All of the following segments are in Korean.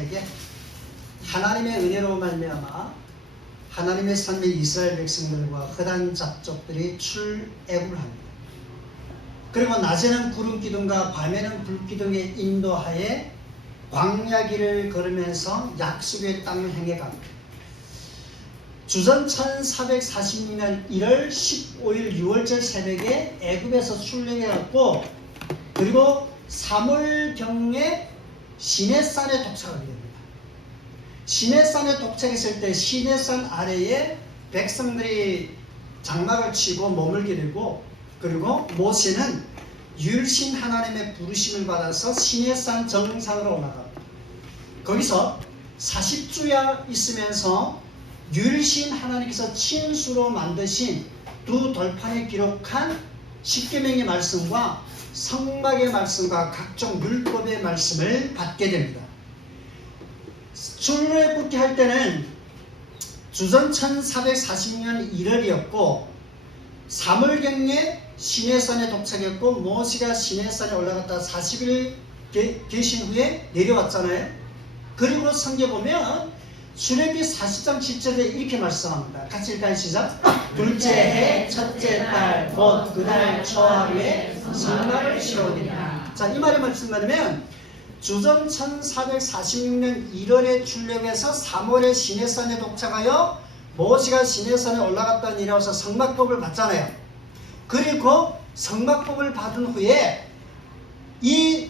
이스라엘에게 하나님의 은혜로 말미암아 하나님의 삶의 이스라엘 백성들과 흑암 잡족들이 출애굽을 합니다. 그리고 낮에는 구름 기둥과 밤에는 불 기둥의 인도하에 광야길을 걸으면서 약속의 땅을 향해 갑니다. 주전 1446년 1월 15일 6월절 새벽에 애굽에서 출애굽해갖고 그리고 3월경에 시내산에 도착하게 됩니다. 시내산에 도착했을 때 시내산 아래에 백성들이 장막을 치고 몸을 기르고 그리고 모세는 율신 하나님의 부르심을 받아서 시내산 정상으로 올라갑니다. 거기서 40주야 있으면서 율신 하나님께서 친수로 만드신 두 돌판에 기록한 십계명의 말씀과 성막의 말씀과 각종 율법의 말씀을 받게 됩니다. 출애굽기 할 때는 주전 1440년 1월이었고 3월경에 시내산에 도착했고 모세가 시내산에 올라갔다 40일 계신 후에 내려왔잖아요. 그리고 성경에 보면 출애굽기 40장 7절에 이렇게 말씀합니다. 같이 읽어요. 시작. 둘째 해 첫째 달 곧 그달 초하루에 성막을 세우리라. 자, 이 말의 무슨 말이냐면 주전 1446년 1월에 출애굽해서 3월에 시내산에 도착하여 모세가 시내산에 올라갔다 내려와서 성막법을 받잖아요. 그리고 성막법을 받은 후에 이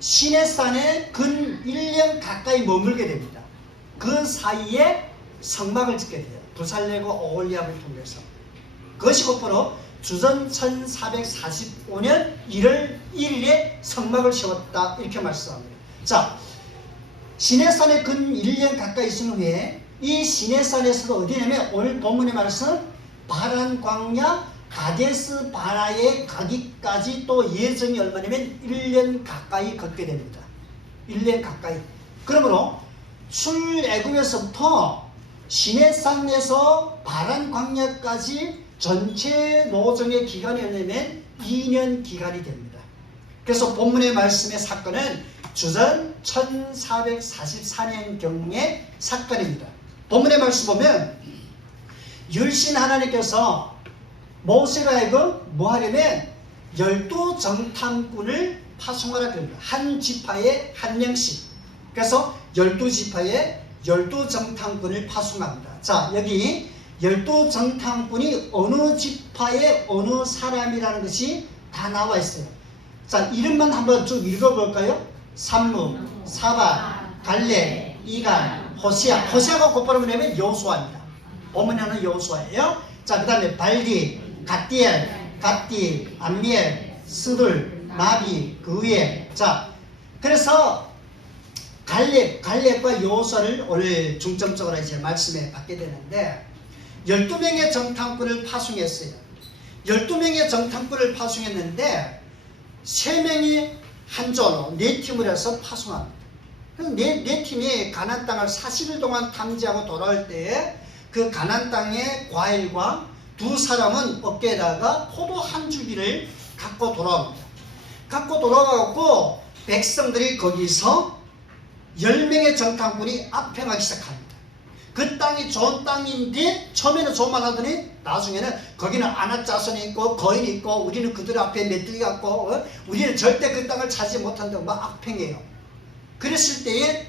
시내산에 근 1년 가까이 머물게 됩니다. 그 사이에 성막을 짓게 돼요. 부살레고 오홀리압을 통해서. 그것이 곧바로 주전 1445년 1월 1일에 성막을 세웠다 이렇게 말씀합니다. 자, 시내산에 근 1년 가까이 있은 후에 이 시내산에서도 어디냐면 오늘 본문의 말씀 바란 광야 가데스 바라에 가기까지 또 예정이 얼마냐면 1년 가까이 걷게 됩니다. 1년 가까이. 그러므로 출애굽에서부터 시내산에서 바란 광야까지 전체 노정의 기간이 얼마냐면 2년 기간이 됩니다. 그래서 본문의 말씀의 사건은 주전 1444년경의 사건입니다. 본문의 말씀 보면 율신 하나님께서 모세가 하여금 뭐 하려면 12정탐꾼을 파송하라 그럽니다. 한 지파에 한 명씩. 그래서 12지파에 12정탐꾼을 파송합니다. 자, 여기 12정탐꾼이 어느 지파의 어느 사람이라는 것이 다 나와 있어요. 자, 이름만 한번 쭉 읽어볼까요? 삼루, 사밧, 갈렙, 이간, 호시아. 호시아가 곧바로 뭐냐면 여호수아입니다. 어머니는 여호수아예요. 자, 그 다음에 발디, 갓디엘, 갓디, 암미엘, 스둘, 나비, 그 위에. 자, 그래서 갈렙과 여호수아를 오늘 중점적으로 이제 말씀에 받게 되는데 12명의 정탐꾼을 파송했어요. 12명의 정탐꾼을 파송했는데 3명이 한 조로 4팀을 해서 파송합니다. 네 팀이 가나안 땅을 40일 동안 탐지하고 돌아올 때에 그 가나안 땅의 과일과 두 사람은 어깨에다가 포도 한 줄기를 갖고 돌아옵니다. 갖고 돌아가고 백성들이 거기서 10명의 정탐꾼이 앞에 가기 시작합니다. 그 땅이 좋은 땅인데 처음에는 좋만 하더니 나중에는 거기는 아낙 자손이 있고 거인이 있고 우리는 그들 앞에 메뚜기 같고 우리는 절대 그 땅을 차지 못한다고 막 악평해요. 그랬을 때에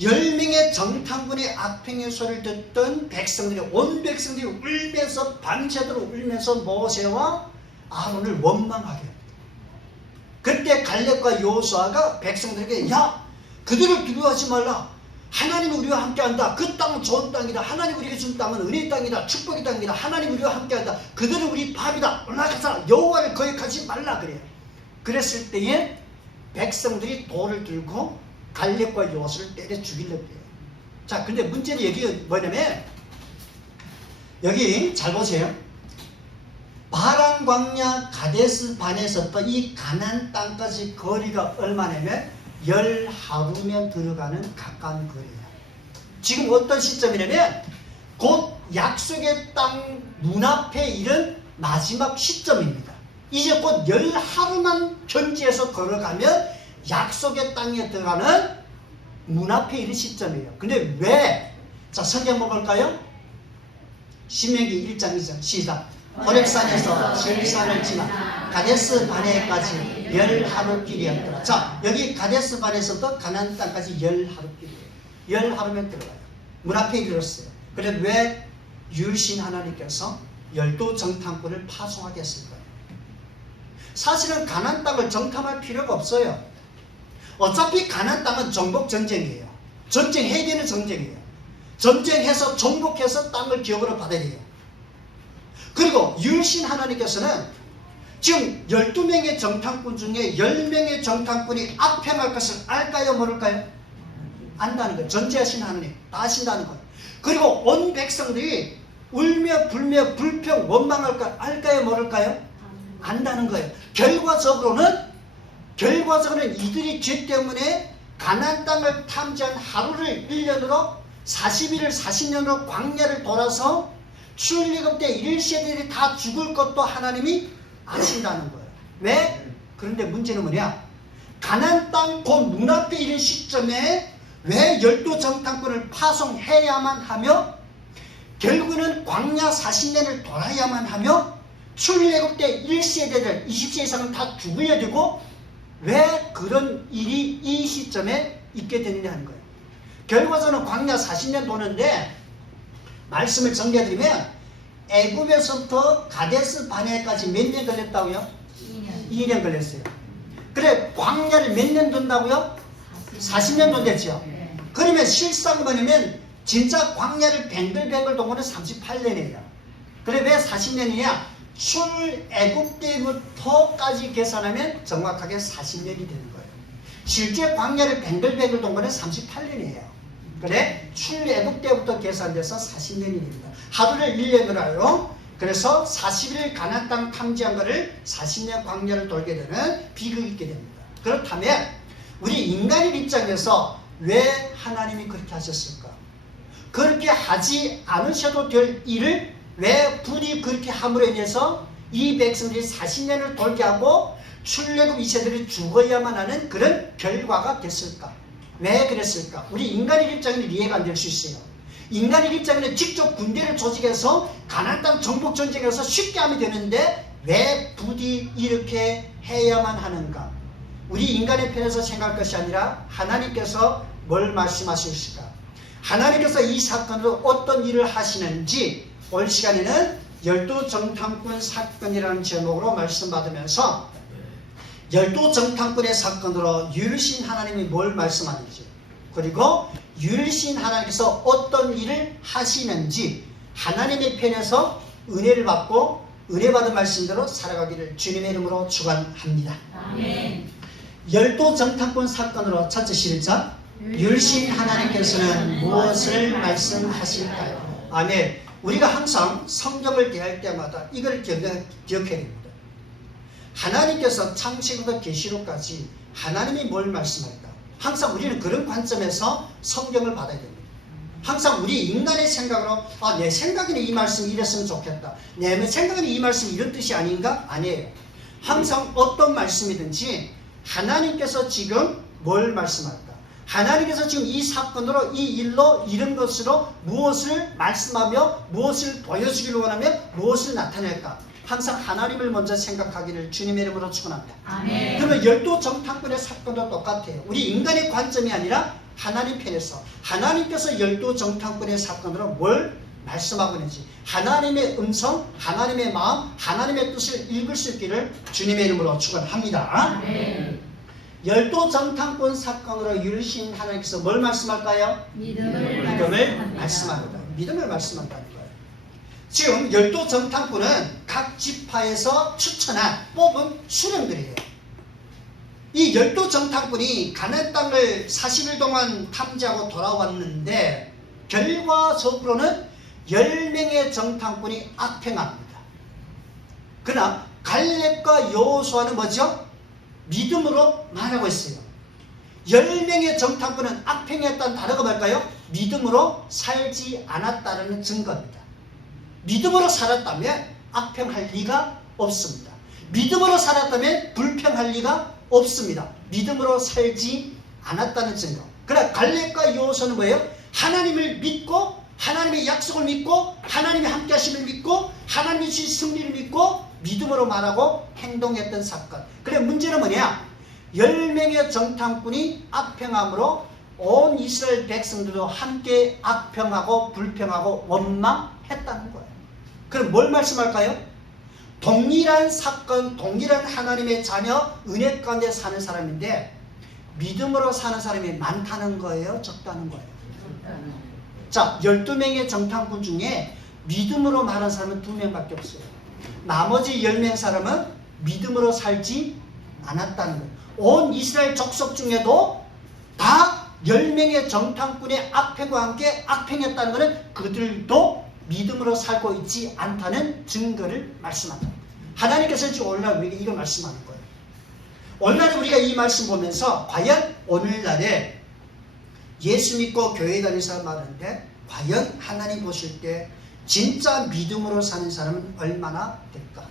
10명의 정탐꾼의 악평의 소리를 듣던 백성들이 온 백성들이 울면서 밤새도록 울면서 모세와 아론을 원망하게 합니다. 그때 갈렙과 여호수아가 백성들에게 야 그들을 두려워하지 말라. 하나님이 우리와 함께한다. 그 땅은 좋은 땅이다. 하나님 우리에게 준 땅은 은혜의 땅이다. 축복의 땅이다. 하나님 우리와 함께한다. 그들은 우리 밥이다. 올라가서 여호와를 거역하지 말라 그래요. 그랬을 때에 백성들이 돌을 들고 갈렙과 여호수아를 때려 죽이려고 해요. 자, 근데 문제는 여기 뭐냐면 여기 잘 보세요. 바란 광야 가데스 반에서부터 이 가나안 땅까지 거리가 얼마냐면 10하루면 들어가는 가까운 거리예요. 지금 어떤 시점이냐면 곧 약속의 땅 눈앞에 이른 마지막 시점입니다. 이제 곧 10하루만 현지에서 걸어가면 약속의 땅에 들어가는 문 앞에 이른 시점이에요. 근데 왜? 자, 성경 한번 볼까요? 신명기 1장 2절 시작. 호렙산에서 설산을 지나 가데스 바네까지 10하루길이었더라. 자, 여기 가데스 바네에서부터 가나안 땅까지 10하루길이에요. 10하루면 들어가요. 문 앞에 이르렀어요. 그래 왜 유일신 하나님께서 12정탐꾼을 파송하게 했을까요? 사실은 가나안 땅을 정탐할 필요가 없어요. 어차피 가나안 땅은 정복 전쟁이에요. 전쟁해야 되는 전쟁이에요. 전쟁해서 정복해서 땅을 기업으로 받아야 돼요. 그리고 유일신 하나님께서는 지금 12명의 정탐꾼 중에 10명의 정탐꾼이 악행할 것을 알까요? 모를까요? 안다는 거예요. 전지하신 하나님 다 아신다는 거예요. 그리고 온 백성들이 울며 불며 불평 원망할 걸 알까요? 모를까요? 안다는 거예요. 결과적으로는 이들이 죄 때문에 가나안 땅을 탐지한 하루를 1년으로 40일을 40년으로 광야를 돌아서 출애굽 때 1세대들이 다 죽을 것도 하나님이 아신다는 거예요. 왜? 그런데 문제는 뭐냐? 가나안 땅 그 문 앞에 이른 시점에 왜 12정탐꾼을 파송해야만 하며 결국은 광야 40년을 돌아야만 하며 출애굽 때 1세대들 20세 이상은 다 죽어야 되고 왜 그런 일이 이 시점에 있게 되느냐 하는 거예요. 결과적으로 광야 40년 도는데 말씀을 정리해드리면 애굽에서부터 가데스 바네까지 몇 년 걸렸다고요? 2년 걸렸어요. 그래 광야를 몇 년 돈다고요? 40년 돈댔죠. 그러면 실상 뭐냐면 진짜 광야를 뱅글뱅글 돈 거는 38년이에요. 그래 왜 40년이냐? 출애굽 때부터까지 계산하면 정확하게 40년이 되는 거예요. 실제 광야를 뱅글뱅글 돈 거는 38년이에요. 그래 출애굽 때부터 계산돼서 40년이 됩니다. 하루를 1년으로 하요. 그래서 40일 가나안 땅 탐지한 거를 40년 광야를 돌게 되는 비극이 있게 됩니다. 그렇다면 우리 인간의 입장에서 왜 하나님이 그렇게 하셨을까? 그렇게 하지 않으셔도 될 일을 왜 부디 그렇게 함으로 인해서 이 백성들이 40년을 돌게 하고 출애굽 2세들이 죽어야만 하는 그런 결과가 됐을까? 왜 그랬을까? 우리 인간의 입장에는 이해가 안 될 수 있어요. 인간의 입장에는 직접 군대를 조직해서 가나안 땅 정복 전쟁에서 쉽게 하면 되는데 왜 부디 이렇게 해야만 하는가? 우리 인간의 편에서 생각할 것이 아니라 하나님께서 뭘 말씀하실까? 하나님께서 이 사건으로 어떤 일을 하시는지 올 시간에는 12정탐꾼 사건이라는 제목으로 말씀받으면서 12정탐꾼의 사건으로 유일신 하나님이 뭘 말씀하는지 그리고 유일신 하나님께서 어떤 일을 하시는지 하나님의 편에서 은혜를 받고 은혜 받은 말씀대로 살아가기를 주님의 이름으로 축원합니다. 아멘. 12정탐꾼 사건으로 첫째 시작. 유일신 하나님께서는 무엇을 말씀하실까요? 아멘. 우리가 항상 성경을 대할 때마다 이걸 기억해야 됩니다. 하나님께서 창세기부터 계시록까지 하나님이 뭘 말씀할까? 항상 우리는 그런 관점에서 성경을 받아야 됩니다. 항상 우리 인간의 생각으로 내 생각에는 이 말씀이 이랬으면 좋겠다. 내 생각에는 이 말씀이 이런 뜻이 아닌가? 아니에요. 항상 어떤 말씀이든지 하나님께서 지금 뭘 말씀할까? 하나님께서 지금 이 사건으로 이 일로 이런 것으로 무엇을 말씀하며 무엇을 보여주기를 원하며 무엇을 나타낼까? 항상 하나님을 먼저 생각하기를 주님의 이름으로 축원합니다. 아멘. 그러면 12정탐꾼의 사건도 똑같아요. 우리 인간의 관점이 아니라 하나님 편에서 하나님께서 12정탐꾼의 사건으로 뭘 말씀하고 있는지 하나님의 음성, 하나님의 마음, 하나님의 뜻을 읽을 수 있기를 주님의 이름으로 축원합니다. 아멘. 12정탐꾼 사건으로 유일신 하나님께서 뭘 말씀할까요? 믿음을 말씀합니다. 믿음을 말씀한다는 거예요. 지금 12정탐꾼은 각 지파에서 추천한 뽑은 수령들이에요. 이 12정탐꾼이 가나안 땅을 40일 동안 탐지하고 돌아왔는데 결과적으로는 10명의 정탐꾼이 악행합니다. 그러나 갈렙과 여호수아는 뭐죠? 믿음으로 말하고 있어요. 10명의 정탐꾼은 악행했다는 단어가 뭘까요? 믿음으로 살지 않았다는 증거입니다. 믿음으로 살았다면 악행할 리가 없습니다. 믿음으로 살았다면 불평할 리가 없습니다. 믿음으로 살지 않았다는 증거. 그러나 갈렙과 여호수아는 뭐예요? 하나님을 믿고 하나님의 약속을 믿고 하나님의 함께 하심을 믿고 하나님이 주신 승리를 믿고 믿음으로 말하고 행동했던 사건. 그래 문제는 뭐냐? 10명의 정탐꾼이 악평함으로 온 이스라엘 백성들도 함께 악평하고 불평하고 원망했다는 거예요. 그럼 뭘 말씀할까요? 동일한 사건, 동일한 하나님의 자녀, 은혜 가운데 사는 사람인데 믿음으로 사는 사람이 많다는 거예요? 적다는 거예요? 자, 12명의 정탐꾼 중에 믿음으로 말한 사람은 2명밖에 없어요. 나머지 10명 사람은 믿음으로 살지 않았다는 거예요. 온 이스라엘 족속 중에도 다 10명의 정탐꾼의 악평과 함께 악평했다는 것은 그들도 믿음으로 살고 있지 않다는 증거를 말씀한다. 하나님께서 지금 오늘날 우리에게 이걸 말씀하는 거예요. 오늘날에 우리가 이 말씀 보면서 과연 오늘날에 예수 믿고 교회 다니는 사람 많은데 과연 하나님 보실 때 진짜 믿음으로 사는 사람은 얼마나 될까?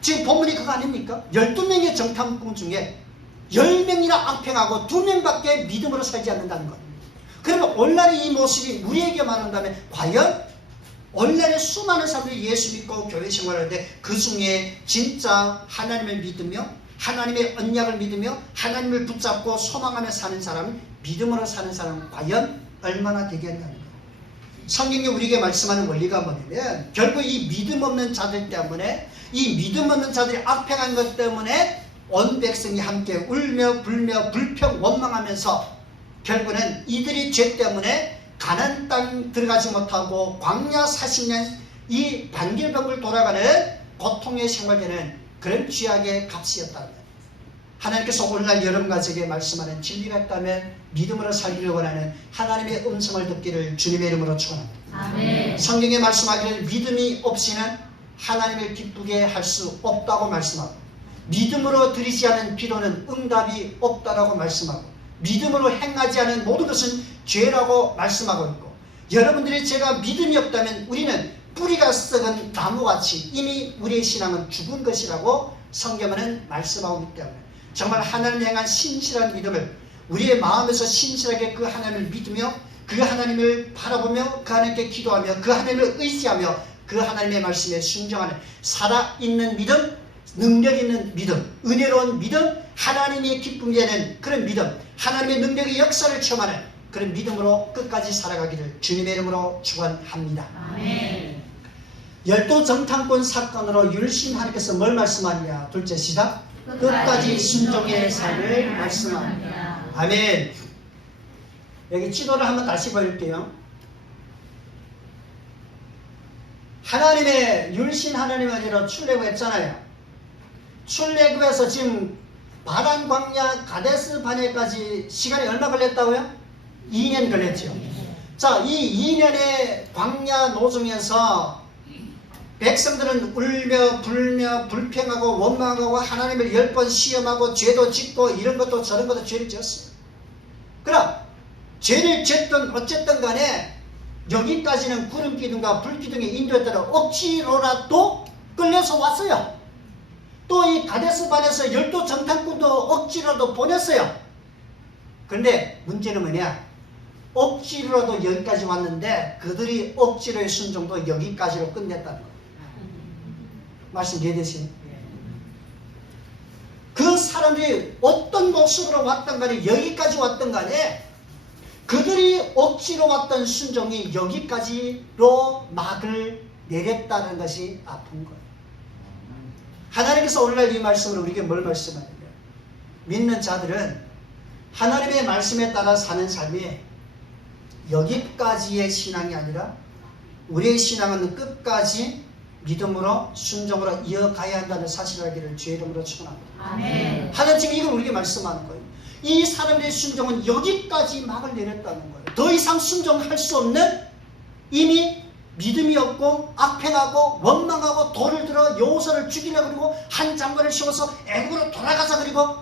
지금 본문이 그거 아닙니까? 12명의 정탐꾼 중에 10명이나 악평하고 2명밖에 믿음으로 살지 않는다는 것. 그러면 오늘날의 이 모습이 우리에게 말한다면 과연 오늘날의 수많은 사람들이 예수 믿고 교회 생활하는데 그 중에 진짜 하나님을 믿으며 하나님의 언약을 믿으며 하나님을 붙잡고 소망하며 사는 사람은 믿음으로 사는 사람은 과연 얼마나 되겠냐는 거예요. 성경이 우리에게 말씀하는 원리가 뭐냐면 결국 이 믿음 없는 자들 때문에 이 믿음 없는 자들이 악평한 것 때문에 온 백성이 함께 울며 불며 불평 원망하면서 결국은 이들이 죄 때문에 가나안 땅 들어가지 못하고 광야 40년 이 반길병을 돌아가는 고통의 생활되는 그런 죄악의 값이었다는 거예요. 하나님께서 오늘날 여러분 가족에게 말씀하는 진리가 있다면 믿음으로 살기를 원하는 하나님의 음성을 듣기를 주님의 이름으로 축원합니다. 아멘. 성경에 말씀하기를 믿음이 없이는 하나님을 기쁘게 할 수 없다고 말씀하고 믿음으로 드리지 않은 기도는 응답이 없다라고 말씀하고 믿음으로 행하지 않은 모든 것은 죄라고 말씀하고 있고 여러분들이 제가 믿음이 없다면 우리는 뿌리가 썩은 나무같이 이미 우리의 신앙은 죽은 것이라고 성경은 말씀하고 있기 때문에 정말 하나님을 향한 신실한 믿음을 우리의 마음에서 신실하게 그 하나님을 믿으며 그 하나님을 바라보며 그 하나님께 기도하며 그 하나님을 의지하며 그 하나님의 말씀에 순종하는 살아있는 믿음, 능력 있는 믿음, 은혜로운 믿음, 하나님의 기쁨이 되는 그런 믿음, 하나님의 능력의 역사를 체험하는 그런 믿음으로 끝까지 살아가기를 주님의 이름으로 축원합니다. 아멘. 12 정탐꾼 사건으로 율신 하나님께서 뭘 말씀하느냐? 둘째 시작. 끝까지 순종의 삶을 말씀합니다. 아멘. 여기 지도를 한번 다시 보여줄게요. 하나님의 율신 하나님의 어디로 출애굽했잖아요. 출애굽에서 지금 바란 광야 가데스 바네까지 시간이 얼마 걸렸다고요? 2년 걸렸죠. 자, 이 2년의 광야 노중에서 백성들은 울며 불며 불평하고 원망하고 하나님을 10번 시험하고 죄도 짓고 이런 것도 저런 것도 죄를 지었어요. 그럼 죄를 짓든 어쨌든 간에 여기까지는 구름기둥과 불기둥의 인도에 따라 억지로라도 끌려서 왔어요. 또 이 가데스반에서 12 정탐꾼도 억지로라도 보냈어요. 그런데 문제는 뭐냐? 억지로라도 여기까지 왔는데 그들이 억지로의 순종도 여기까지로 끝냈다는 거예요. 말씀 이해되시나요? 그 사람들이 어떤 모습으로 왔던 간에 여기까지 왔던 간에 그들이 억지로 왔던 순종이 여기까지로 막을 내렸다는 것이 아픈 거예요. 하나님께서 오늘날 이 말씀으로 우리에게 뭘 말씀하느냐? 믿는 자들은 하나님의 말씀에 따라 사는 삶이 여기까지의 신앙이 아니라 우리의 신앙은 끝까지 믿음으로 순종으로 이어가야 한다는 사실을 알기를 주의 이름으로 축원합니다. 아멘. 하나님 지금 이걸 우리에게 말씀하는 거예요. 이 사람들의 순종은 여기까지 막을 내렸다는 거예요. 더 이상 순종할 수 없는 이미 믿음이 없고 악평하고 원망하고 돌을 들어 여호수아를 죽이려고 그리고 한 장관을 씌워서 애굽으로 돌아가자 그리고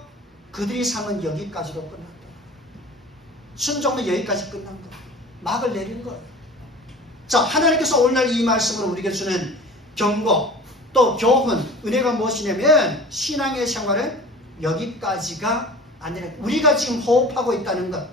그들의 삶은 여기까지로 끝났다. 순종은 여기까지 끝난 거예요. 막을 내린 거예요. 자, 하나님께서 오늘날 이 말씀을 우리에게 주는 경고 또 교훈 은혜가 무엇이냐면 신앙의 생활은 여기까지가 아니라 우리가 지금 호흡하고 있다는 것,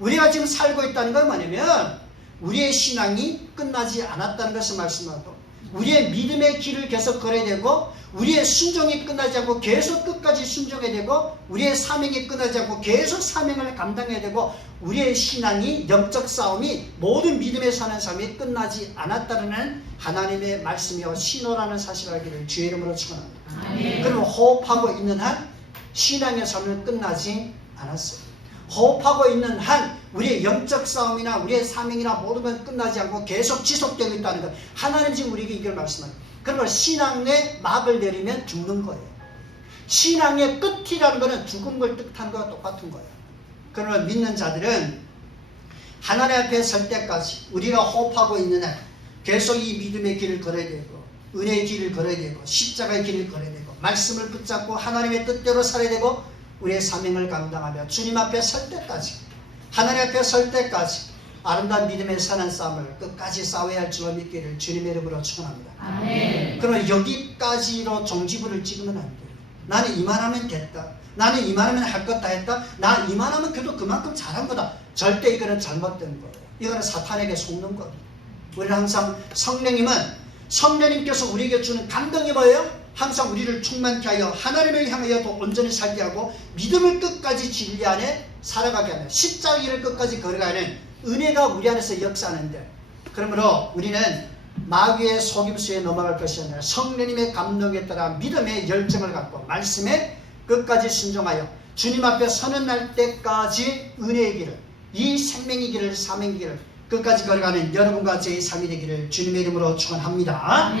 우리가 지금 살고 있다는 건 뭐냐면 우리의 신앙이 끝나지 않았다는 것을 말씀하고 우리의 믿음의 길을 계속 걸어야 되고 우리의 순종이 끝나지 않고 계속 끝까지 순종해야 되고 우리의 사명이 끝나지 않고 계속 사명을 감당해야 되고 우리의 신앙이 영적 싸움이 모든 믿음에 사는 삶이 끝나지 않았다는 하나님의 말씀이요 신호라는 사실을 알기를 주의 이름으로 축원합니다. 그러면 호흡하고 있는 한 신앙의 삶은 끝나지 않았어요. 호흡하고 있는 한 우리의 영적 싸움이나 우리의 사명이나 모든 건 끝나지 않고 계속 지속되고 있다는 것. 하나님 지금 우리에게 이걸 말씀합니다. 그러면 신앙의 막을 내리면 죽는 거예요. 신앙의 끝이라는 것은 죽음을 뜻하는 것과 똑같은 거예요. 그러면 믿는 자들은 하나님 앞에 설 때까지 우리가 호흡하고 있는 한 계속 이 믿음의 길을 걸어야 되고 은혜의 길을 걸어야 되고 십자가의 길을 걸어야 되고 말씀을 붙잡고 하나님의 뜻대로 살아야 되고 우리의 사명을 감당하며 주님 앞에 설 때까지 하나님 앞에 설 때까지 아름다운 믿음의 사는 싸움을 끝까지 싸워야 할 줄로 믿기를 주님의 이름으로 축원합니다. 그러면 여기까지로 종지부를 찍으면 안 돼요. 나는 이만하면 됐다. 나는 이만하면 할 것 다 했다. 나 이만하면 그래도 그만큼 잘한 거다. 절대 이거는 잘못된 거예요. 이거는 사탄에게 속는 거예요. 우리는 항상 성령님께서 우리에게 주는 감동이 뭐예요? 항상 우리를 충만케 하여 하나님을 향하여 더 온전히 살게 하고 믿음을 끝까지 진리 안에 살아가게 하는 십자가 길을 끝까지 걸어가는 은혜가 우리 안에서 역사하는데 그러므로 우리는 마귀의 속임수에 넘어갈 것이 아니라 성령님의 감동에 따라 믿음의 열정을 갖고 말씀에 끝까지 순종하여 주님 앞에 서는 날 때까지 은혜의 길을 이 생명의 길을 사명의 길을 끝까지 걸어가는 여러분과 저의 삶이 되기를 주님의 이름으로 축원합니다.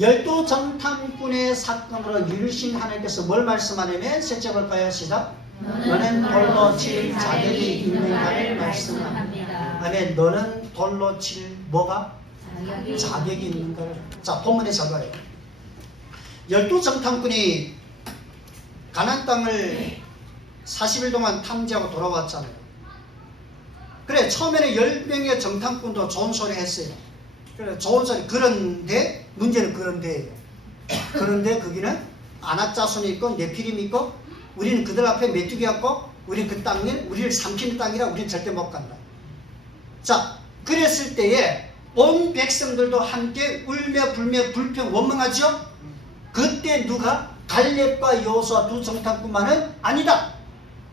열두 정탐꾼의 사건으로 이루신 하나님께서 뭘 말씀하냐면 셋째 볼까요? 시작. 너는 돌로 칠 자격이 있는가를 말씀합니다. 아멘. 너는 돌로 칠 뭐가? 자격이 있는가를. 자, 본문에 적어요. 열두 정탐꾼이 가나안 땅을 40일 동안 탐지하고 돌아왔잖아요. 그래, 처음에는 10명의 정탐꾼도 좋은 소리 했어요. 그래, 좋은 소리. 그런데 문제는 그런데예요. 그런데 거기는 아낙 자손이 있고 네피림이 있고 우리는 그들 앞에 메뚜기 같고 우리는 그 땅을 우리를 삼키는 땅이라 우리는 절대 못 간다. 자, 그랬을 때에 온 백성들도 함께 울며 불며 불평 원망하죠. 그때 누가? 갈렙과 여호수아 두 정탐꾼만은 아니다.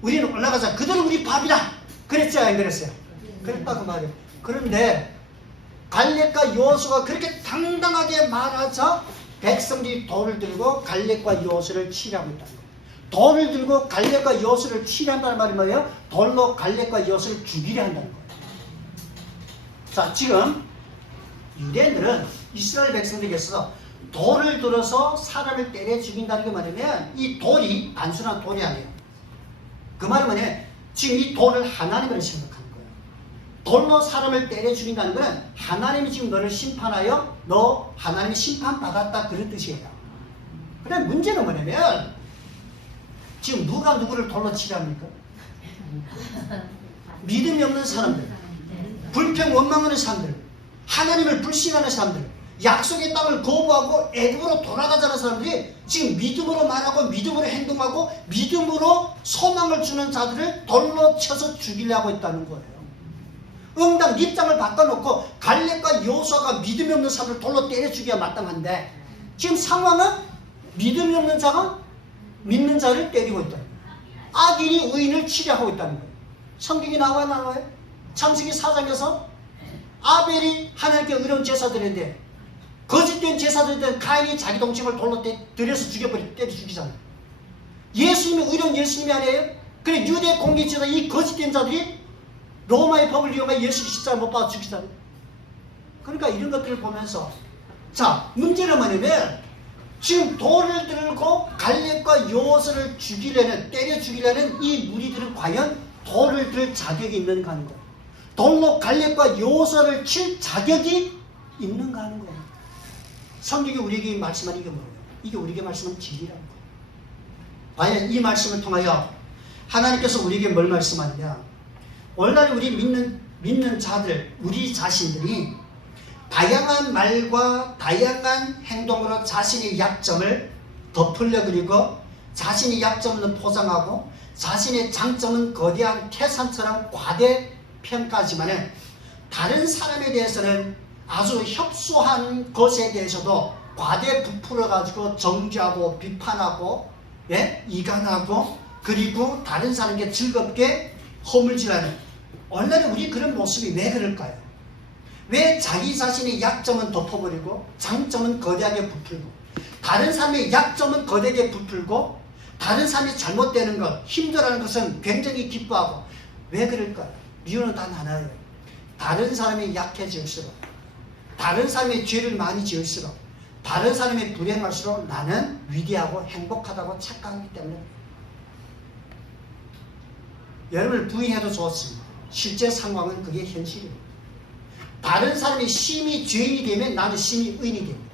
우리는 올라가자. 그들은 우리 밥이다. 그랬지 안 그랬어요? 그랬다고 말이에요. 그런데 갈렙과 여호수아가 그렇게 당당하게 말하자 백성들이 돌을 들고 갈렙과 여호수아를 치려고 있다는 거예요. 돌을 들고 갈렙과 여호수아를 치려한다는 말이 뭐예요? 돌로 갈렙과 여호수아를 죽이려 한다는 거예요. 자, 지금 유대인들은 이스라엘 백성들에게서 돌을 들어서 사람을 때려 죽인다는 게 뭐냐면 이 돌이 단순한 돌이 아니에요. 그 말은 뭐냐면 지금 이 돌을 하나님으로 생각하는 거예요. 돌로 사람을 때려 죽인다는 것은 하나님이 지금 너를 심판하여 너 하나님이 심판받았다 그런 뜻이에요. 그런데 문제는 뭐냐면 지금 누가 누구를 돌로 치려합니까? 믿음이 없는 사람들, 불평 원망하는 사람들, 하나님을 불신하는 사람들, 약속의 땅을 거부하고 애굽으로 돌아가자는 사람들이 지금 믿음으로 말하고 믿음으로 행동하고 믿음으로 소망을 주는 자들을 돌로 쳐서 죽이려고 했다는 거예요. 응당 입장을 바꿔놓고 갈렙과 여호수아가 믿음이 없는 사람을 돌로 때려 죽여야 마땅한데 지금 상황은 믿음이 없는 자가 믿는 자를 때리고 있다는 거예요. 악인이 의인을 치려하고 있다는 거예요. 성경이 나와요? 창세기 4장에서 아벨이 하나님께 의로운 제사드렸는데 거짓된 제사드렸던 가인이 자기 동생을 돌로 들여서 때려 죽이잖아요. 예수님이 의로운 예수님이 아니에요? 그래 유대 공개제사 이 거짓된 자들이 로마의 법을 이용해 예수 십자가 못 박아 죽이잖아요. 그러니까 이런 것들을 보면서 자, 문제는 뭐냐면 지금 돌을 들고 갈렙과 여호수아를 죽이려는 때려 죽이려는 이 무리들은 과연 돌을 들 자격이 있는가 하는 거예요. 돌로 갈렙과 여호수아를 칠 자격이 있는가 하는 거예요. 성경이 우리에게 말씀하는 이게 뭐예요? 이게 우리에게 말씀하는 진리라는 거예요. 과연 이 말씀을 통하여 하나님께서 우리에게 뭘 말씀하느냐? 오늘날 우리 믿는 자들, 우리 자신들이 다양한 말과 다양한 행동으로 자신의 약점을 덮으려 그리고 자신의 약점은 포장하고 자신의 장점은 거대한 태산처럼 과대평가하지만 다른 사람에 대해서는 아주 협소한 것에 대해서도 과대 부풀어 가지고 정죄하고 비판하고 이간하고 그리고 다른 사람에게 즐겁게 허물질하는 원래는 우리 그런 모습이 왜 그럴까요? 왜 자기 자신의 약점은 덮어버리고 장점은 거대하게 부풀고 다른 사람의 약점은 거대하게 부풀고 다른 사람이 잘못되는 것, 힘들어하는 것은 굉장히 기뻐하고 왜 그럴까요? 이유는 단 하나예요. 다른 사람이 약해질수록 다른 사람이 죄를 많이 지을수록 다른 사람이 불행할수록 나는 위대하고 행복하다고 착각하기 때문에 여러분을 부인해도 좋습니다. 실제 상황은 그게 현실입니다. 다른 사람이 심히 죄인이 되면 나는 심히 의인이 됩니다.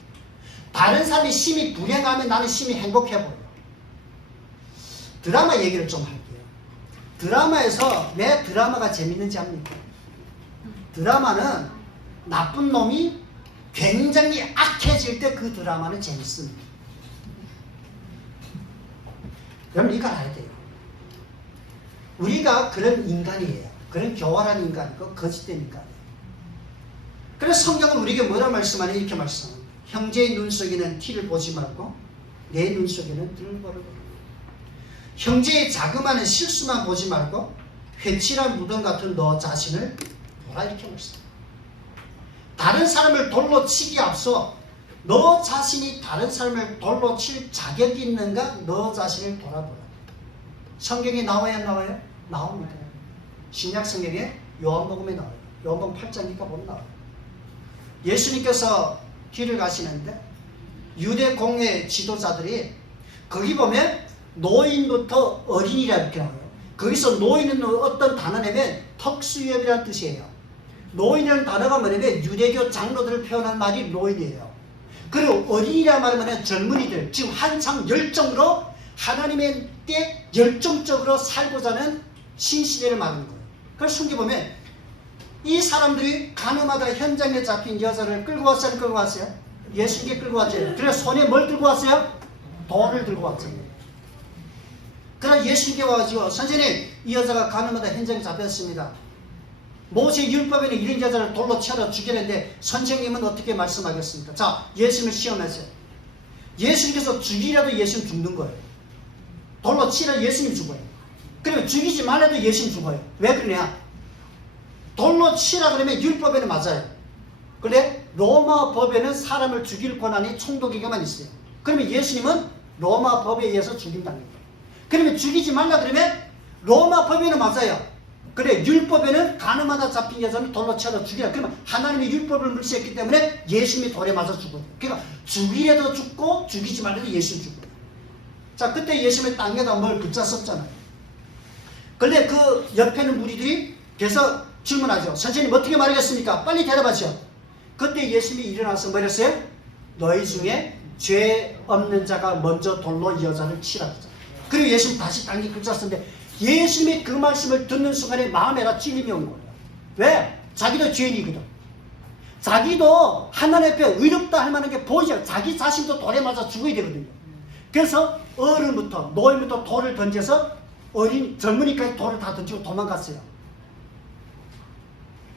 다른 사람이 심히 불행하면 나는 심히 행복해 보여요. 드라마 얘기를 좀 할게요. 드라마에서 왜 드라마가 재밌는지 압니까? 드라마는 나쁜 놈이 굉장히 악해질 때 그 드라마는 재밌습니다. 여러분 이거 알아야 돼요. 우리가 그런 인간이에요. 그런 교활한 인간이고 거짓된 인간이에요. 그래서 성경은 우리에게 뭐라 말씀하냐 이렇게 말씀합니다. 형제의 눈 속에는 티를 보지 말고 내 눈 속에는 뜰을 보라. 형제의 자그마한 실수만 보지 말고 회칠한 무덤 같은 너 자신을 보라 이렇게 말씀합니다. 다른 사람을 돌로 치기 앞서 너 자신이 다른 사람을 돌로 칠 자격이 있는가 너 자신을 돌아보라. 성경에 나와야 안 나와요? 나옵니다. 신약 성경에 요한복음에 나와요. 요한복음 8장이니까 보면 나와요. 예수님께서 길을 가시는데 유대 공회 지도자들이 거기 보면 노인부터 어린이라 이렇게 나와요. 거기서 노인은 어떤 단어냐면 특수유업이라는 뜻이에요. 노인이라는 단어가 뭐냐면 유대교 장로들을 표현한 말이 노인이에요. 그리고 어린이라 말하면 젊은이들, 지금 한창 열정으로 하나님의 때 열정적으로 살고자 하는 신시대를 말하는 거예요. 그래서 성경 보면 이 사람들이 가늠하다 현장에 잡힌 여자를 끌고 왔어요? 끌고 왔어요? 예수님께 끌고 왔죠. 그래서 손에 뭘 들고 왔어요? 돌을 들고 왔죠. 그러나 예수님께 와가지고 선생님 이 여자가 가늠하다 현장에 잡혔습니다. 모세 율법에는 이런 여자를 돌로 쳐서 죽이는데 선생님은 어떻게 말씀하겠습니까? 자, 예수님을 시험했어요. 예수님께서 죽이라도 예수님 죽는 거예요. 돌로 치라 예수님 죽어요. 그러면 죽이지 말라도 예수님 죽어요. 왜 그러냐? 돌로 치라 그러면 율법에는 맞아요. 그런데 로마 법에는 사람을 죽일 권한이 총독에게만 있어요. 그러면 예수님은 로마 법에 의해서 죽인다는 거예요. 그러면 죽이지 말라 그러면 로마 법에는 맞아요. 그래 율법에는 가늠하다 잡힌 여자는 돌로 쳐서 죽이라. 그러면 하나님의 율법을 무시했기 때문에 예수님이 돌에 맞아 죽어요. 그러니까 죽이려도 죽고 죽이지 말라도 예수님 죽어요. 자, 그때 예수님의 땅에다 뭘 붙잡았잖아요. 그런데 그 옆에 있는 무리들이 그래서 질문하죠. 선생님 어떻게 말하겠습니까? 빨리 대답하시오. 그때 예수님이 일어나서 뭐 이랬어요? 너희 중에 죄 없는 자가 먼저 돌로 이 여자를 치라. 그리고 예수님 다시 땅에 붙잡았는데 예수님이 그 말씀을 듣는 순간에 마음에다 찔림이 온 거예요. 왜? 자기도 죄인이거든. 자기도 하나님 앞에 의롭다 할 만한 게 보이죠. 자기 자신도 돌에 맞아 죽어야 되거든요. 그래서 어른부터 노인부터 돌을 던져서 젊은이까지 돌을 다 던지고 도망갔어요.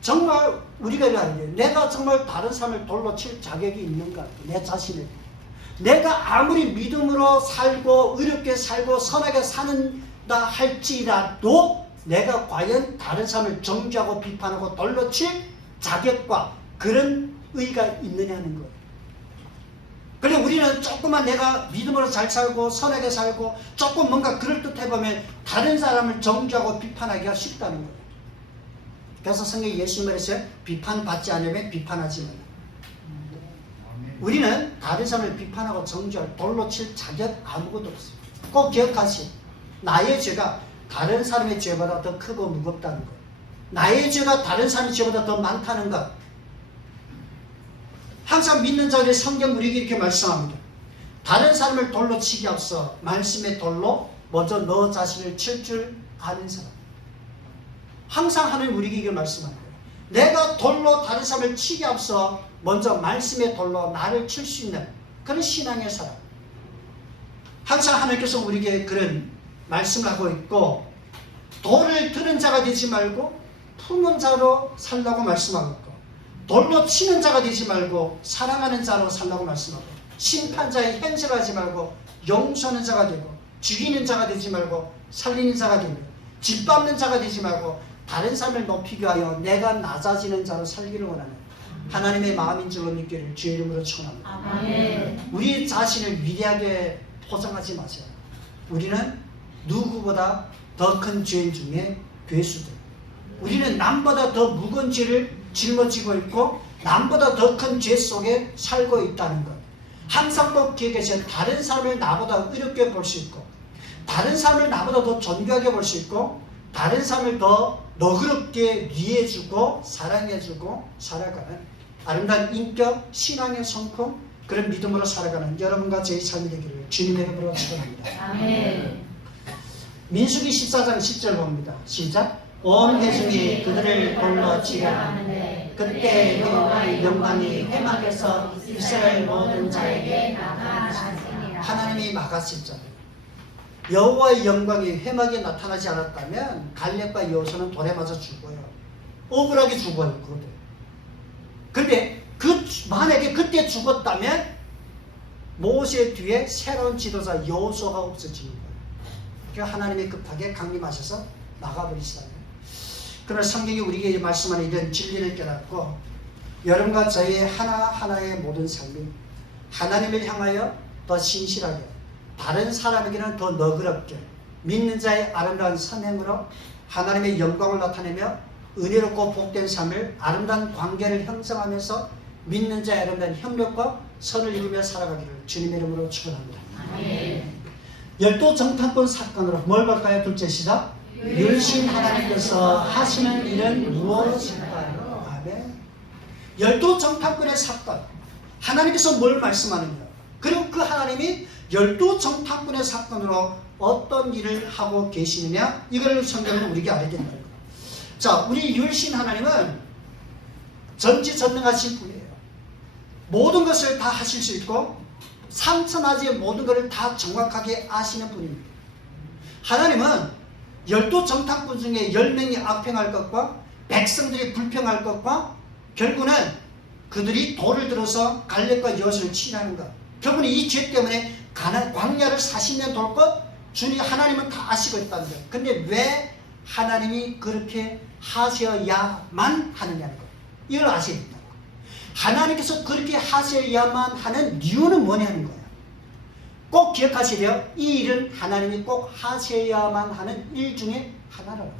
정말 우리가 이거 알아야 돼요. 내가 정말 다른 사람을 돌로 칠 자격이 있는가? 내 자신을. 내가 아무리 믿음으로 살고 의롭게 살고 선하게 사는다 할지라도 내가 과연 다른 사람을 정죄하고 비판하고 돌로 칠 자격과 그런 의가 있느냐는 거예요. 그래 우리는 조금만 내가 믿음으로 잘 살고 선하게 살고 조금 뭔가 그럴듯해 보면 다른 사람을 정죄하고 비판하기가 쉽다는 거예요. 그래서 성경에 예수님 말했어요. 비판받지 않으면 비판하지 마라. 우리는 다른 사람을 비판하고 정죄할 돌로 칠 자격 아무것도 없어요. 꼭 기억하시오. 나의 죄가 다른 사람의 죄보다 더 크고 무겁다는 것. 나의 죄가 다른 사람의 죄보다 더 많다는 것. 항상 믿는 자들의 성경 우리에게 이렇게 말씀합니다. 다른 사람을 돌로 치기 앞서 말씀의 돌로 먼저 너 자신을 칠 줄 아는 사람. 항상 하나님 우리에게 이걸 말씀합니다. 내가 돌로 다른 사람을 치기 앞서 먼저 말씀의 돌로 나를 칠 수 있는 그런 신앙의 사람. 항상 하나님께서 우리에게 그런 말씀을 하고 있고, 돌을 드는 자가 되지 말고 품은 자로 살라고 말씀하고 있고, 돌로 치는 자가 되지 말고 사랑하는 자로 살라고 말씀하고, 심판자의 행세를 하지 말고 용서하는 자가 되고, 죽이는 자가 되지 말고 살리는 자가 되고, 짓밟는 자가 되지 말고 다른 삶을 높이기 위하여 내가 낮아지는 자로 살기를 원하는 하나님의 마음인 줄로 믿기를 주의 이름으로 축원합니다. 아멘. 우리 자신을 위대하게 포장하지 마세요. 우리는 누구보다 더 큰 죄인 중에 괴수들. 우리는 남보다 더 무거운 죄를 짊어지고 있고 남보다 더 큰 죄 속에 살고 있다는 것. 항상 꼭 기억하세요. 다른 사람을 나보다 의롭게 볼 수 있고, 다른 사람을 나보다 더 존귀하게 볼 수 있고, 다른 사람을 더 너그럽게 위해주고 사랑해주고 살아가는 아름다운 인격, 신앙의 성품, 그런 믿음으로 살아가는 여러분과 저의 삶이 되기를 주님의 이름으로 축원합니다. 아멘. 민수기 14장 10절 봅니다. 시작. 온 회중이 그들을 볼로 치려하는데 그때 여호와의 영광이 회막에서 이스라엘 모든 자에게 나타나시니라. 하나님이 막았었잖아요. 여호와의 영광이 회막에 나타나지 않았다면 갈렙과 여호수아는 돌에 맞아 죽어요. 억울하게 죽어요. 그거들. 그런데 만약에 그때 죽었다면 모세 뒤에 새로운 지도자 여호수아가 없어지는 거예요. 그러니까 하나님이 급하게 강림하셔서 막아버리시다는 거예요. 그러나 성경이 우리에게 말씀하는 이런 진리를 깨닫고 여러분과 저의 하나하나의 모든 삶이 하나님을 향하여 더 신실하게, 다른 사람에게는 더 너그럽게, 믿는 자의 아름다운 선행으로 하나님의 영광을 나타내며 은혜롭고 복된 삶을, 아름다운 관계를 형성하면서 믿는 자의 아름다운 협력과 선을 이루며 살아가기를 주님의 이름으로 축원합니다. 아멘. 열두 정탐꾼 사건으로 뭘 볼까요? 둘째 시작. 율신 하나님께서 하시는 일은 무엇일까요? 아멘. 열두 정탐꾼의 사건, 하나님께서 뭘 말씀하느냐, 그리고 그 하나님이 열두 정탐꾼의 사건으로 어떤 일을 하고 계시느냐, 이걸 성경은 우리에게 알아야 된다는 거예요. 자, 우리 율신 하나님은 전지전능하신 분이에요. 모든 것을 다 하실 수 있고 삼천하지의 모든 것을 다 정확하게 아시는 분입니다. 하나님은 열두 정탐꾼 중에 10명이 악평할 것과 백성들이 불평할 것과 결국은 그들이 돌을 들어서 갈렙과 여호수아를 치려는 것, 결국은 이 죄 때문에 광야를 40년 돌 것 주님 하나님은 다 아시고 있다는 거예요. 근데 왜 하나님이 그렇게 하셔야만 하느냐는 거예요. 이걸 아셔야 된다고. 하나님께서 그렇게 하셔야만 하는 이유는 뭐냐는 거예요. 꼭 기억하셔야 돼요. 이 일은 하나님이 꼭 하셔야만 하는 일 중에 하나라고.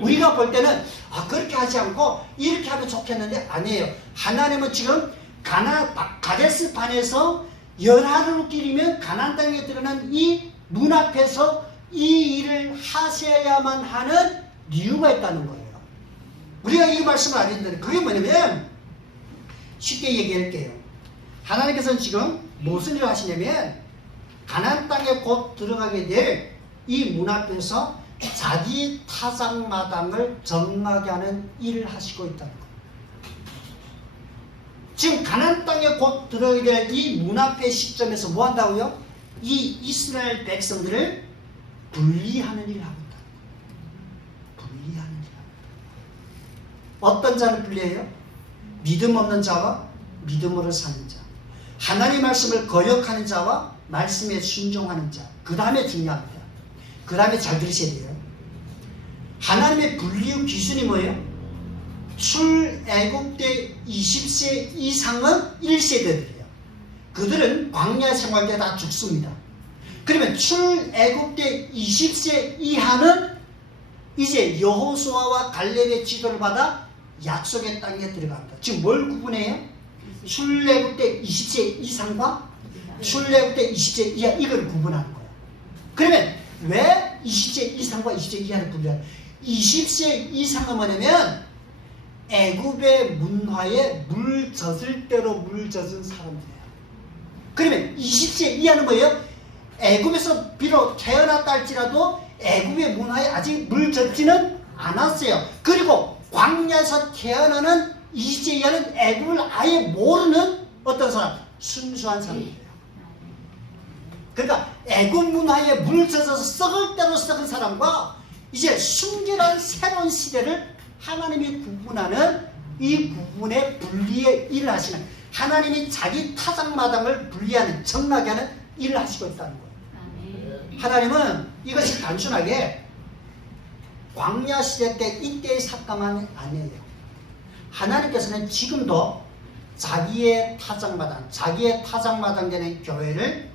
우리가 볼 때는 그렇게 하지 않고 이렇게 하면 좋겠는데 아니에요. 하나님은 지금 가데스 반에서 열하루를 끼리면 가나안 땅에 들어가는 이 문 앞에서 이 일을 하셔야만 하는 이유가 있다는 거예요. 우리가 이 말씀을 안 했는데 그게 뭐냐면, 쉽게 얘기할게요. 하나님께서는 지금 무슨 일을 하시냐면 가나안 땅에 곧 들어가게 될 이 문 앞에서 자기 타작마당을 정하게 하는 일을 하시고 있다는 거예요. 지금 가나안 땅에 곧 들어가게 될 이 문 앞의 시점에서 뭐 한다고요? 이 이스라엘 백성들을 분리하는 일을 하고 있다. 분리하는 일을 하고 있다. 어떤 자를 분리해요? 믿음 없는 자와 믿음으로 사는 자, 하나님의 말씀을 거역하는 자와 말씀에 순종하는 자. 그 다음에 중요합니다. 그 다음에 잘 들으셔야 돼요. 하나님의 분류 기준이 뭐예요? 출애굽때 20세 이상은 1세대들이에요. 그들은 광야 생활 때 다 죽습니다. 그러면 출애굽때 20세 이하는 이제 여호수아와 갈렙의 지도를 받아 약속의 땅에 들어갑니다. 지금 뭘 구분해요? 출애굽때 20세 이상과 출애굽때 20세 이하, 이걸 구분하는 거예요. 그러면 왜 20세 이상과 20세 이하를 분류해요? 20세 이상은 뭐냐면 애굽의 문화에 물 젖을 대로 물 젖은 사람들이에요. 그러면 20세 이하는 뭐예요? 애굽에서 비록 태어났다 할지라도 애굽의 문화에 아직 물 젖지는 않았어요. 그리고 광야에서 태어나는 20세 이하는 애굽을 아예 모르는 어떤 사람, 순수한 사람들이에요. 그러니까 애국 문화에 물들어서 썩을 대로 썩은 사람과 이제 순결한 새로운 시대를 하나님이 구분하는 이 구분의 분리의 일을 하시는, 하나님이 자기 타작마당을 분리하는, 정하게 하는 일을 하시고 있다는 거예요. 하나님은 이것이 단순하게 광야 시대 때 이때의 사건만 아니에요. 하나님께서는 지금도 자기의 타작마당 되는 교회를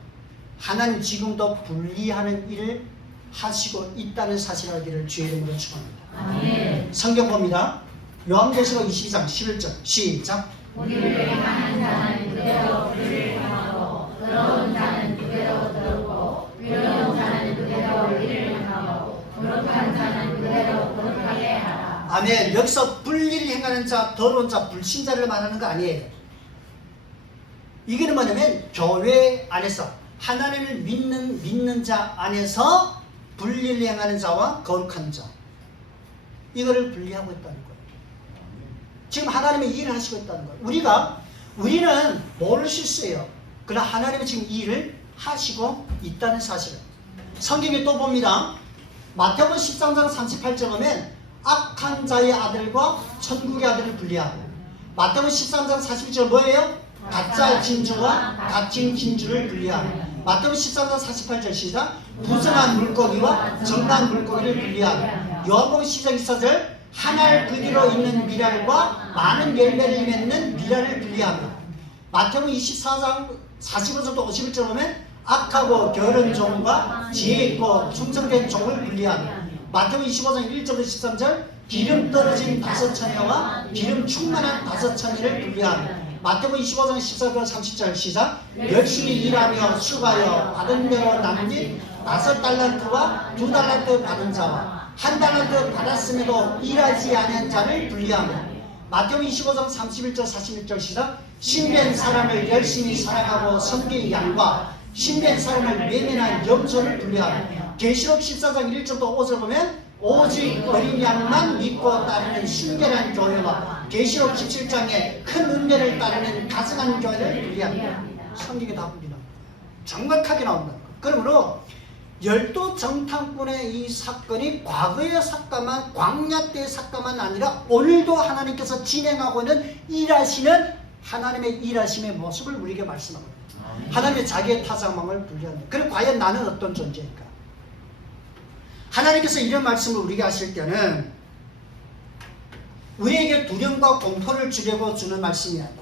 하나님 지금도 분리하는 일을 하시고 있다는 사실을 알기를 주의 이름으로 축원합니다. 성경 봅니다. 요한계시록 22장 11절 시작. 우리를 향한 자는 그대로 우리를 향하고 더러운 자는 그대로 더럽고 의로운 자는 그대로 우리를 향하고 거룩한 자는 그대로 거룩하게 하라. 아멘. 여기서 불의를 행하는 자, 더러운 자, 불신자를 말하는 거 아니에요. 이게 뭐냐면 교회 안에서 하나님을 믿는 자 안에서 불의를 행하는 자와 거룩한 자, 이거를 분리하고 있다는 거예요. 지금 하나님이 일을 하시고 있다는 거예요. 우리는 모를 실수예요. 그러나 하나님이 지금 이 일을 하시고 있다는 사실을 성경에 또 봅니다. 마태복음 13장 38절 보면 악한 자의 아들과 천국의 아들을 분리하고, 마태복음 13장 41절 뭐예요? 가짜 진주와 가짜 진주를 분리하고, 마태복음 13장 48절 시작. 부정한 물고기와 정한 물고기를 분리하고, 요한복음 10장 24절 한 알 그대로 있는 미랄과 많은 열매를 맺는 미랄을 분리하며, 마태복음 24장 45절부터 51절 보면 악하고 게으른 종과 지혜 있고 충성된 종을 분리하며, 마태복음 25장 1절부터 13절 기름 떨어진 5처녀와 기름 충만한 5처녀를 분리하며, 마태복음 25장 14절 30절 시작. 열심히 일하며 수고하여 받은 대로 남긴 5달란트와 2달란트 받은 자와 1달란트 받았음에도 일하지 아니한 자를 분리하며, 마태복음 25장 31절 41절 시작. 신된 사람을 열심히 사랑하고 섬긴 양과 신된 사람을 외면한 염소를 분리하며, 계시록 14장 1절부터 5절 보면 오직 어린 양만 믿고 따르는 순결한 교회와 계시록 17장의 큰 은혜를 따르는 가증한 교회를 분리합니다. 성경에 다 분리합니다. 정확하게 나온다. 그러므로 열두 정탐꾼의 이 사건이 과거의 사건만, 광야 때의 사건만 아니라 오늘도 하나님께서 진행하고 있는 일하시는 하나님의 일하심의 모습을 우리에게 말씀합니다. 하나님의 자기의 타작망을 분리합니다. 그럼 과연 나는 어떤 존재일까? 하나님께서 이런 말씀을 우리에게 하실 때는 우리에게 두려움과 공포를 주려고 주는 말씀이 아니에요.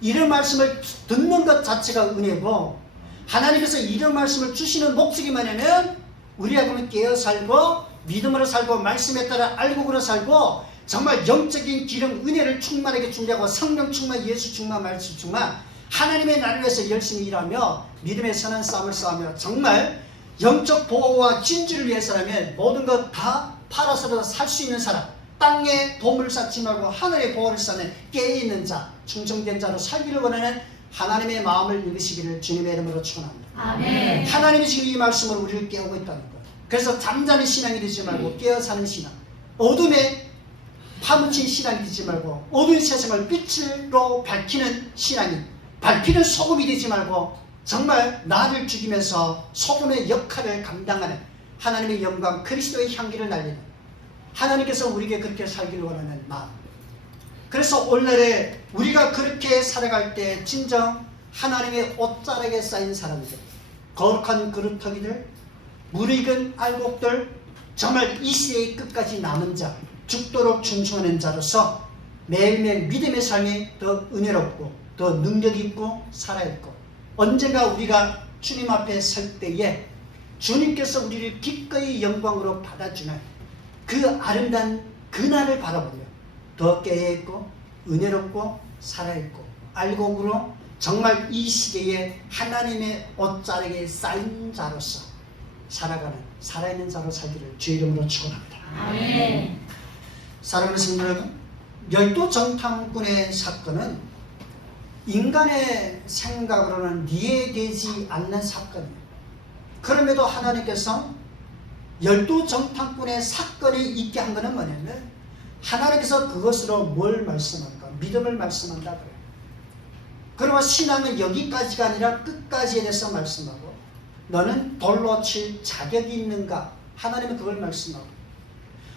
이런 말씀을 듣는 것 자체가 은혜고, 하나님께서 이런 말씀을 주시는 목적이 뭐냐면 우리가 깨어 살고 믿음으로 살고 말씀에 따라 알곡으로 살고 정말 영적인 기름 은혜를 충만하게 준비하고 성령 충만, 예수 충만, 말씀 충만, 하나님의 나라를 위해서 열심히 일하며 믿음의 선한 싸움을 싸우며 정말 영적 보호와 진주를 위해서라면 모든 것 다 팔아서라도 살 수 있는 사람, 땅에 보물을 쌓지 말고 하늘의 보호를 쌓는 깨어있는 자, 충성된 자로 살기를 원하는 하나님의 마음을 읽으시기를 주님의 이름으로 축원합니다. 아멘. 하나님이 지금 이 말씀으로 우리를 깨우고 있다는 거예요. 그래서 잠자는 신앙이 되지 말고 깨어 사는 신앙, 어둠에 파묻힌 신앙이 되지 말고 어두운 세상을 빛으로 밝히는 신앙이, 밝히는 소금이 되지 말고 정말 나를 죽이면서 소금의 역할을 감당하는 하나님의 영광, 그리스도의 향기를 날리는, 하나님께서 우리에게 그렇게 살기를 원하는 마음. 그래서 오늘날에 우리가 그렇게 살아갈 때 진정 하나님의 옷자락에 쌓인 사람들, 거룩한 그루터기들, 무익은 알곡들, 정말 이 시대의 끝까지 남은 자, 죽도록 충성하는 자로서 매일매일 믿음의 삶이 더 은혜롭고 더 능력있고 살아있고, 언젠가 우리가 주님 앞에 설 때에 주님께서 우리를 기꺼이 영광으로 받아주는 그 아름다운 그날을 바라보며 더 깨어있고 은혜롭고 살아있고 알곡으로 정말 이 시대에 하나님의 옷자락에 쌓인 자로서 살아가는 살아있는 자로 살기를 주의 이름으로 축원합니다. 아멘. 사랑하는 성도 여러분, 열두 정탐꾼의 사건은 인간의 생각으로는 이해되지 않는 사건이에요. 그럼에도 하나님께서 열두 정탐꾼의 사건이 있게 한 것은 뭐냐면 하나님께서 그것으로 뭘 말씀한가? 믿음을 말씀한다 그래요. 그러면 신앙은 여기까지가 아니라 끝까지에 대해서 말씀하고 너는 돌로 칠 자격이 있는가? 하나님은 그걸 말씀하고,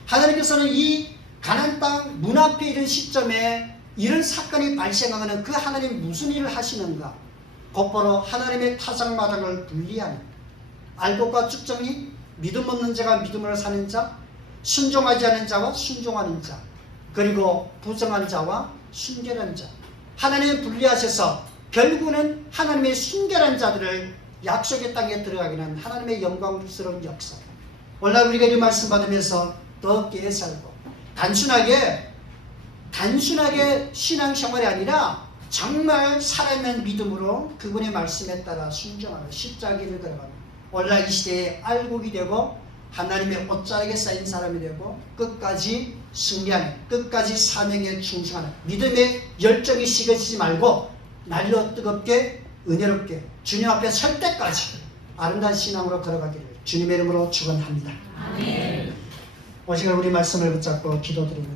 하나님께서는 이 가나안 땅 문 앞에 이른 시점에 이런 사건이 발생하면 그 하나님 무슨 일을 하시는가? 곧바로 하나님의 타작마당을 분리하는, 알곡과 쭉정이 믿음 없는 자가 믿음으로 사는 자, 순종하지 않은 자와 순종하는 자, 그리고 부정한 자와 순결한 자, 하나님을 분리하셔서 결국은 하나님의 순결한 자들을 약속의 땅에 들어가게 하는 하나님의 영광스러운 역사. 오늘 우리가 이 말씀 받으면서 더 깨살고 단순하게 신앙생활이 아니라 정말 살아있는 믿음으로 그분의 말씀에 따라 순종하며 십자가를 걸어가며 오늘날 이 시대에 알곡이 되고 하나님의 옷자락에 쌓인 사람이 되고 끝까지 승리하는, 끝까지 사명에 충성하는 믿음의 열정이 식어지지 말고 날로 뜨겁게 은혜롭게 주님 앞에 설 때까지 아름다운 신앙으로 걸어가기를 주님의 이름으로 축원합니다. 아멘. 오시간 우리 말씀을 붙잡고 기도드립니다.